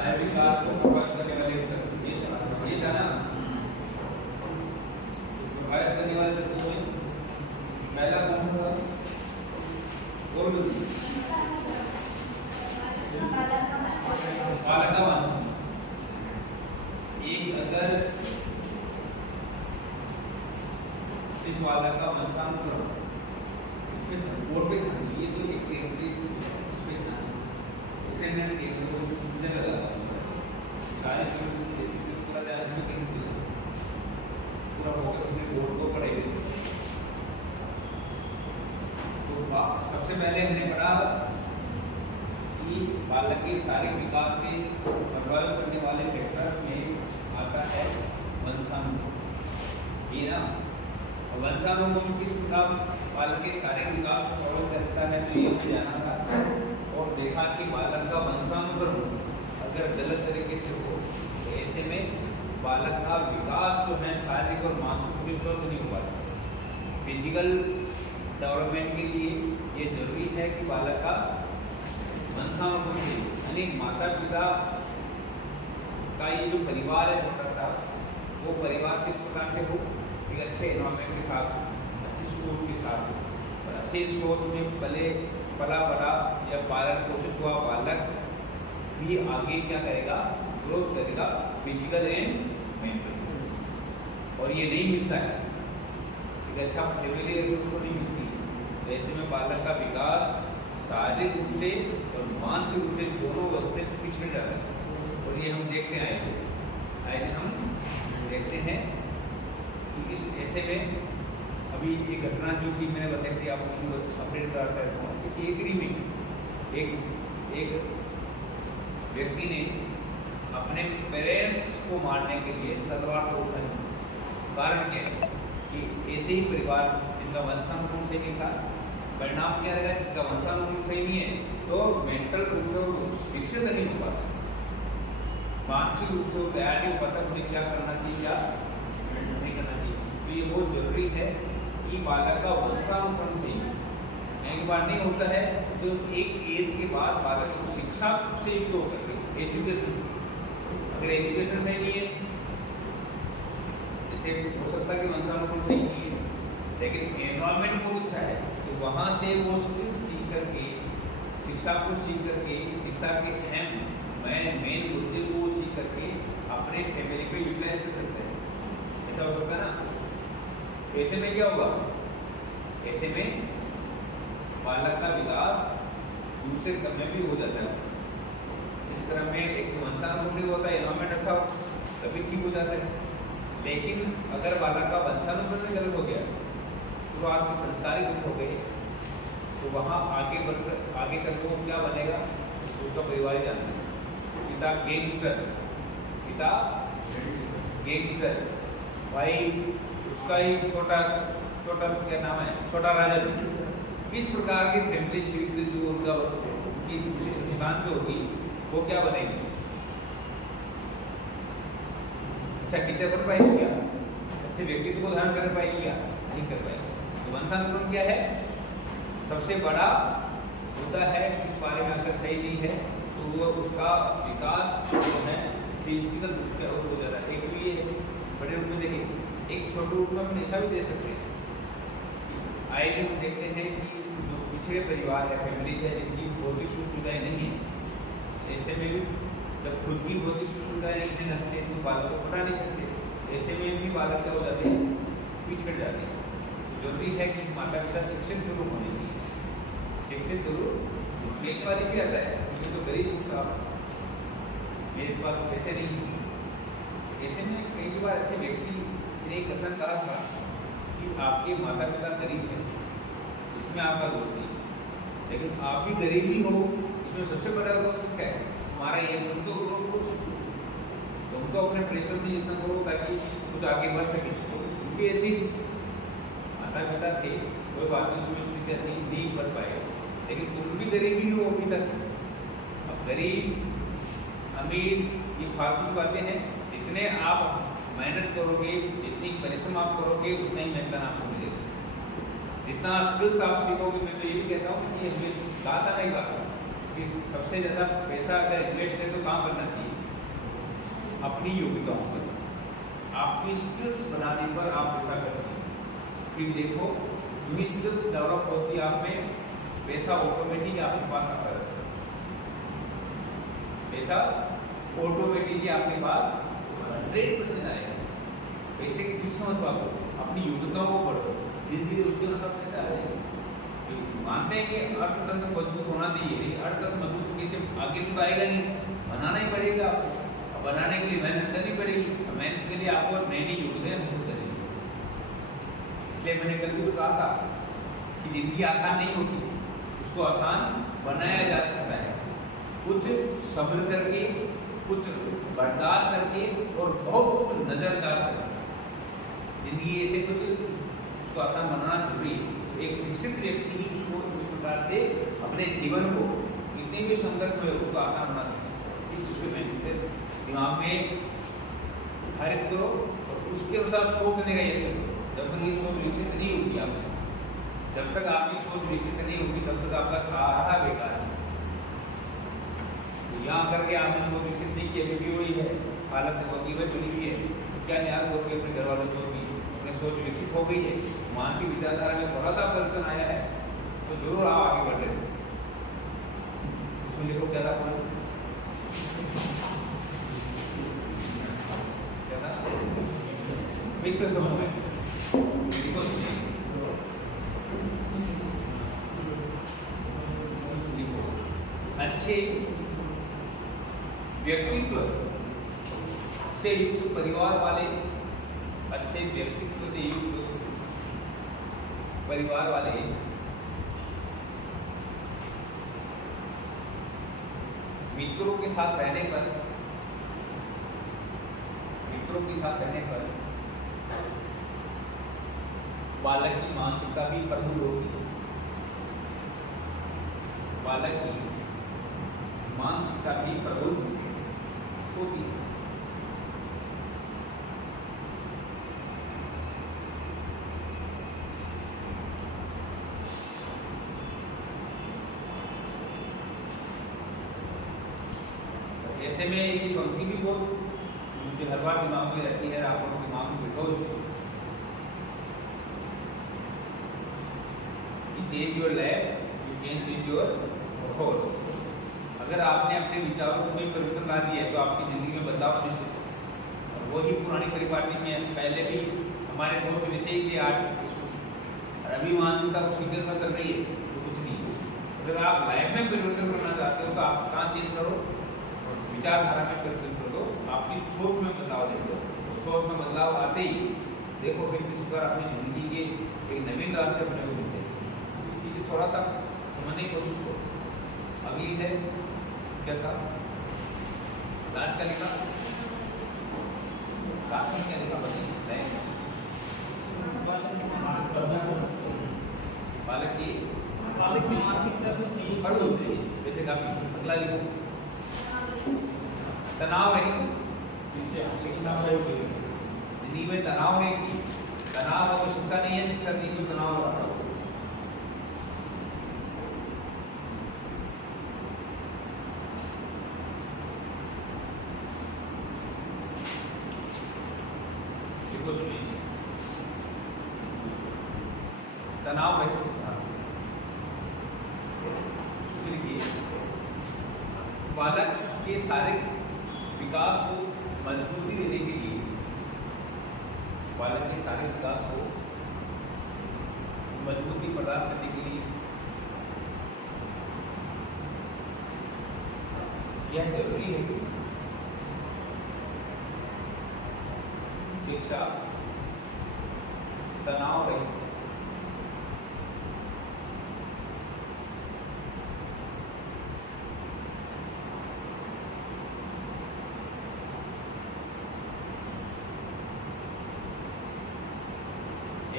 शारीरिक विकास को प्रभावित करने वाले ये था ना, प्रभावित करने वाले तत्वों में पहला कौन सा था? बालक का वांछन। एक अगर इस बालक का वांछन करो, इसमें और भी ये तो एक इसमें ध्यान इसके अंदर एक जगह लगा सारे पूरा ध्यान में पूरा फोकस अपने बोर्ड को पढ़ेंगे। तो सबसे पहले हमने पढ़ा कि बालक के शारीरिक विकास में प्रभावित करने वाले फैक्टर्स में आता है वंशानुक्रम। ये ना वंशानुक्रम किस प्रकार बालक के शारीरिक विकास को प्रभावित करता है, तो ये हमें जाना था और देखा कि बालक का वंशानुक्रम अगर गलत तरीके से हो तो ऐसे में बालक का विकास जो है शारीरिक और मानसिक रूप से स्वस्थ नहीं हो पाता। फिजिकल डेवलपमेंट के लिए ये जरूरी है कि बालक का वंशानुक्रम यानी माता पिता का ये जो परिवार है छोटा सा, वो परिवार किस प्रकार से हो, एक अच्छे एनवायरनमेंट के साथ, अच्छी सोच के साथ, और अच्छे सोच में पला बड़ा या पालन पोषित हुआ बालक भी आगे क्या करेगा, ग्रोथ करेगा फिजिकल एंड मेंटल। और ये नहीं मिलता है, एक अच्छा फैमिली अगर उसको नहीं मिलती तो ऐसे में बालक का विकास शारीरिक रूप से और मानसिक रूप से दोनों वजह से पिछड़ जाता है। और ये हम देखते आए हम देखते हैं कि इस ऐसे में अभी ये घटना जो थी मैंने बताई थी आपको, अपडेट कराता रहता हूँ कि एक में एक व्यक्ति ने अपने पेरेंट्स को मारने के लिए तलवार को उठाई। कारण क्या है कि ऐसे ही परिवार जिनका वंशानुक्रम सही नहीं था, परिणाम क्या रहेगा, जिसका वंशानुक्रम सही नहीं है तो मेंटल रूप से विकसित नहीं हो पाता, मानसिक रूप से वो तैयार नहीं हो पाता मुझे क्या करना चाहिए क्या नहीं करना चाहिए। तो ये बहुत जरूरी है कि बालक का वंशानुक्रम सही एक बार नहीं होता है तो एक एज के बाद बालक को शिक्षा से युक्त होकर के एजुकेशन से, अगर एजुकेशन सही नहीं है, जैसे हो सकता है कि वंशानुक्रम सही नहीं है लेकिन एनवायरनमेंट बहुत अच्छा है तो वहाँ से वो स्किल सीख करके, शिक्षा को सीख करके, शिक्षा के अहम मेन मुद्दे को सीख करके अपने फैमिली पे यूटिलाइज कर सकते हैं। ऐसा हो सकता है ना। ऐसे में क्या होगा, ऐसे में बालक का विकास दूसरे क्रम में भी हो जाता है। इस क्रम में एक वंशानुक्रम होता है, एनवायरनमेंट अच्छा हो तभी ठीक हो जाता है। लेकिन अगर बालक का वंशानुक्रम से गलत हो गया, शुरुआत में संस्कारी गुण हो गए, तो वहाँ आगे चल को क्या बनेगा तो उसका परिवार ही जानता है। पिता गैंगस्टर, भाई उसका ही छोटा क्या नाम है, छोटा राजन। इस प्रकार की फैमिली शिफ्ट जो उनकी दूसरी संतान जो होगी वो क्या बनेगी, अच्छा टीचर बन पाएगी क्या, अच्छे व्यक्तित्व को धारण कर पाएगी क्या, नहीं कर पाएगी। तो वंशानुक्रम क्या है, सबसे बड़ा मुद्दा है। इस बारे में अगर सही नहीं है तो वो उसका विकास जो है फिजिकल रूप से और हो जाता है। एक तो ये बड़े रूप में देखिए, एक छोटे रूप में हम ऐसा भी दे सकते हैं। आए दिन हम देखते हैं कि जो पिछड़े परिवार है, फैमिली है, जिनकी भौतिक सुख सुविधाएँ नहीं है, ऐसे में भी जब खुद की भौतिक सुख सुविधाएँ नहीं है ढंग से तो बालक को पढ़ा नहीं सकते, ऐसे में भी बालक क्या हो जाते हैं, पिछड़ जाते हैं। जरूरी है कि माता पिता शिक्षित जरूर होने चाहिए, शिक्षित जरूर। एक बार भी आता है क्योंकि तो गरीब साहब मेरे पास पैसे नहीं है, ऐसे में कई बार अच्छे व्यक्ति ने एक कथन कहा था कि आपके माता पिता गरीब हैं, इसमें आपका दोष नहीं, लेकिन आप भी गरीब ही हो, इसमें सबसे बड़ा दोष किसका है, हमारा ये तुम तो अपने प्रेशर से जितना करो ताकि कुछ आगे बढ़ सके। क्योंकि ऐसी माता पिता थे, कोई बात नहीं, उसमें स्थितियाँ थी, नहीं बढ़ पाए, लेकिन तुम भी गरीबी हो अभी तक। अब गरीब अमीर ये फालतू बातें हैं, जितने आप मेहनत करोगे, जितनी परिश्रम आप करोगे, उतना ही मेहनत आपको मिलेगा, जितना स्किल्स आप सीखोगे। मैं तो ये भी कहता हूँ कि हमें गाता नहीं गाता, कि सबसे ज़्यादा पैसा अगर इन्वेस्ट करें तो कहाँ करना चाहिए? अपनी योग्यताओं पर, आपकी स्किल्स बनाने पर आप पैसा कर सकते। फिर देखो जो ही स्किल्स डेवलप होती है आप में, पैसा ऑटोमेटिक आपके पास आता रहता है। पैसा ऑटोमेटिकली आपके पास 100% आएगा। पैसे की कुछ समझ पाओ, अपनी योग्यताओं को बढ़ो, धीरे धीरे उसके अनुसार पैसा आ जाएगा। मानते हैं कि अर्थतंत्र मजबूत होना चाहिए, लेकिन अर्थतंत्र मजबूत कैसे आगे से आएगा नहीं, बनाना ही पड़ेगा आपको। बनाने के लिए मेहनत करनी पड़ेगी, मेहनत के लिए आपको नई नई योग्यताएं हासिल करनी। इसलिए मैंने कल भी तो कहा था कि जिंदगी आसान नहीं होती, उसको आसान बनाया जा सकता है। कुछ सब्र करके, कुछ बर्दाश्त करके और बहुत कुछ नजरअंदाज करके जिंदगी ऐसे तो उसको आसान बनाना जरूरी है। एक शिक्षित व्यक्ति ही उसको उस प्रकार से अपने जीवन को कितने भी संघर्ष में उसको आसान बना सकते। इस चीज़ को मैं दिमाग में धारित करो और उसके अनुसार सोचने का यत्न करो। जब तक ये सोच विकसित नहीं होगी आप, जब तक आपकी सोच विकसित नहीं होगी तब तक आपका सारा बेकार है। तो यहाँ करके आपने सोच विकसित नहीं की, अभी भी वही है हालत, होती वही बनी हुई है, तो क्या न्याय करोगे अपने घर वालों को? भी अपनी सोच विकसित हो गई है, मानसिक विचारधारा में थोड़ा सा परिवर्तन आया है, तो जरूर आप आगे बढ़ रहे हो। इसमें लिखो क्या था, मित्र समूह है, अच्छे व्यक्तित्व से युक्त परिवार वाले, अच्छे व्यक्तित्व से युक्त परिवार वाले मित्रों के साथ रहने पर, बालक की मानसिकता भी प्रबुद्ध होती है। बालक की मानसिकता भी प्रबुद्ध होती है। ऐसे में ये पंक्ति भी बहुत मुझे हर बार दिमाग में रहती है, आप लोग दिमाग में बिठो इसको। Change your life, you can change your thought. अगर आपने अपने विचारों में परिवर्तन ला दिया है तो आपकी ज़िंदगी में बदलाव निश्चित है। और वही पुरानी परिपाटी में पहले भी हमारे दोस्त विषय के आज और अभी मानसिकता को सीधे पर चल रही है तो कुछ नहीं है। अगर आप लाइफ में परिवर्तन करना चाहते हो तो आप कहाँ चेंज करो? विचारधारा में परिवर्तन कर दो, आपकी सोच में बदलाव ले दो। सोच में बदलाव आते ही देखो फिर किस प्रकार अपनी ज़िंदगी के एक नवीन रास्ते बने हुए मिलते हैं। ये चीज़ें थोड़ा सा समझने की कोशिश करो। अगली है क्या था, लास्ट का लिखा, लास्ट में क्या लिखा बताइए? बालक की मानसिकता पढ़ लो वैसे काफी। अगला लिखो, तनाव रहित शिक्षा। जिंदगी में तनाव नहीं थी, तनाव तो शिक्षा नहीं है, शिक्षा थी तो तनाव रहा। तनाव रहित शिक्षा। बालक के शारीरिक विकास को मजबूती देने के लिए, बालक के शारीरिक विकास को मजबूती प्रदान करने के लिए यह जरूरी है कि शिक्षा तनाव रहित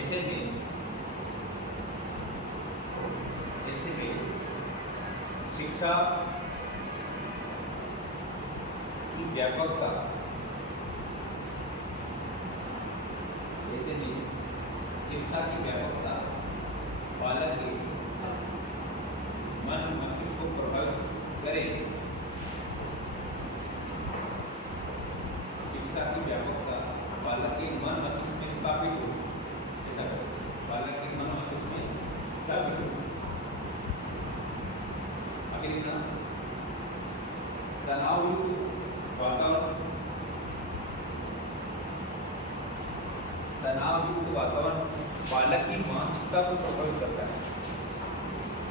ऐसे में शिक्षा की व्यापकता, ऐसे में शिक्षा की व्यापकता बालक के मन मस्तिष्क को प्रभावित करे, शिक्षा की व्यापकता बालक के मन मस्तिष्क में स्थापित हो, बालक के मन मस्तिष्क में स्थापित हो। आगे लिखना, तनावयुक्त वातावरण, तनावयुक्त वातावरण बालक की मानसिकता को प्रभावित करता है।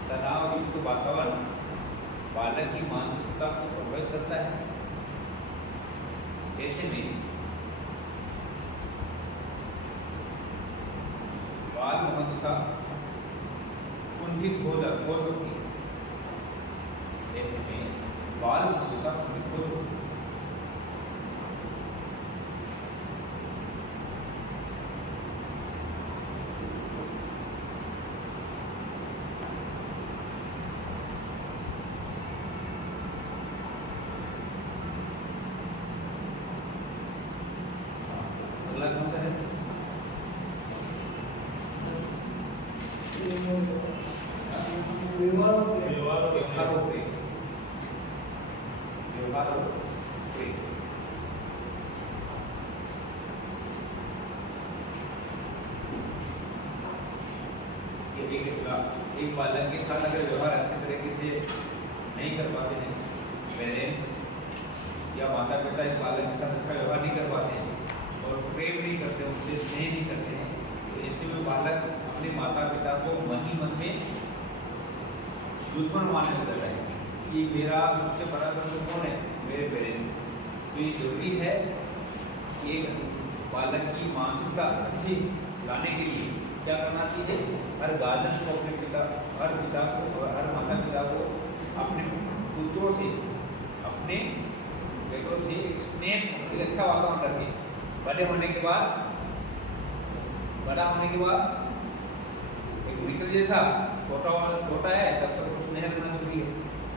तनावयुक्त वातावरण बालक की मानसिकता को प्रभावित करता है। ऐसे में बाल मनोदशा कुंठित हो सकती है। ऐसे में बाल मनोदशा कुंठित हो सकती है। अगला कौन सा है? एक बालक के साथ अगर व्यवहार अच्छे तरीके से नहीं कर पाते हैं, पेरेंट्स या माता पिता एक बालक के साथ अच्छा व्यवहार नहीं कर पाते हैं और प्रेम नहीं करते, उनसे स्नेह नहीं करते हैं, तो ऐसे में बालक अपने माता पिता को मन ही मन में दुश्मन मानने लगता है कि मेरा सबसे बड़ा दुश्मन कौन है? मेरे पेरेंट्स। तो ये जरूरी है कि एक बालक की मानसिकता अच्छी लाने के लिए क्या करना चाहिए? हर गार्जियंस को अपने पिता, हर पिता को, हर माता पिता को अपने पुत्रों से, अपने बेटों से एक स्नेह, एक अच्छा वातावरण रखें। बड़ा होने के बाद एक मित्र जैसा छोटा है तब तक तो स्नेह रखना जरूरी है।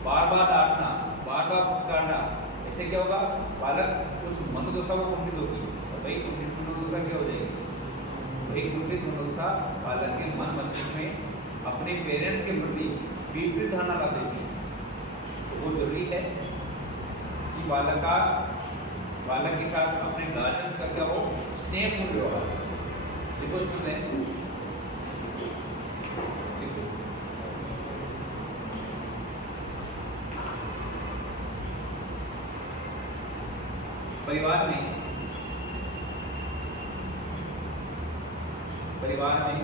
बार बार डांटना, बार बार फटकारना, ऐसे क्या होगा? बालक उस मनोदशा को कुंठित होगी और वही कुंठित मनोदशा क्या हो जाएगी? वही कुंठित मनोदशा बालक के मन मस्तिष्क में अपने पेरेंट्स के प्रति विपरीत धारणा ला देती है। तो वो जरूरी है कि बालक के साथ अपने गार्जियंस का क्या हो? स्नेहपूर्ण व्यवहार। देखो इसमें परिवार में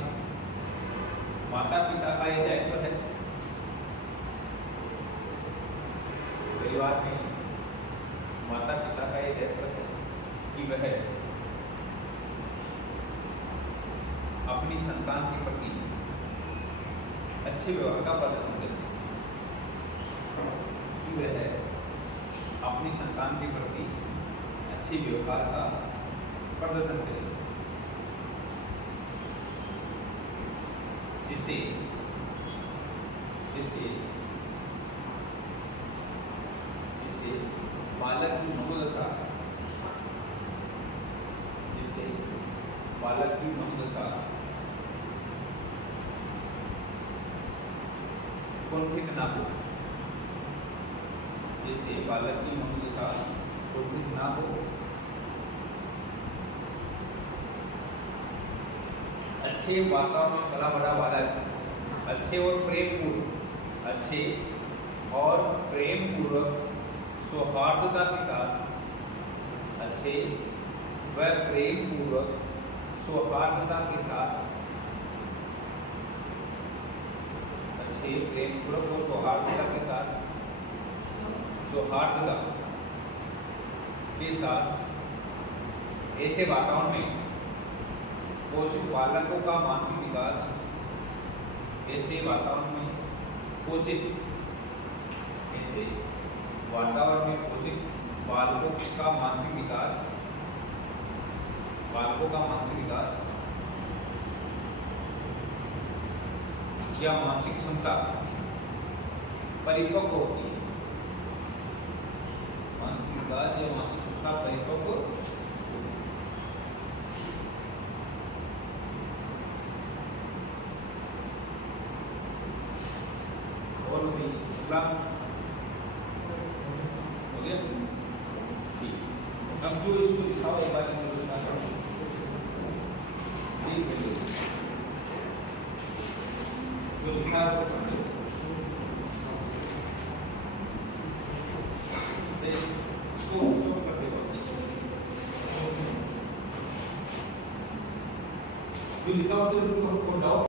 माता पिता का ये दायित्व है। परिवार में माता पिता का ये दायित्व है कि वह अपनी संतान के प्रति अच्छे व्यवहार का प्रदर्शन करे, कि वह अपनी संतान के प्रति अच्छे व्यवहार का प्रदर्शन करे, जिससे बालक की मनोदशा कुंठित ना हो, जिससे बालक की मनोदशा कुंठित ना हो, अच्छे वातावरण में पला बड़ा बालक अच्छे और प्रेमपूर्वक सौहार्दता के साथ ऐसे वातावरण में पोषित बालकों का मानसिक विकास, ऐसे वातावरण में पोषित बालकों का मानसिक विकास या मानसिक क्षमता परिपक्व होती है। मानसिक विकास या मानसिक क्षमता परिपक्व और भी अब जो इसको दिखाओ एक बार जो लिखा है उसको समझो। इसको कर दो, जो लिखा उसको डाउट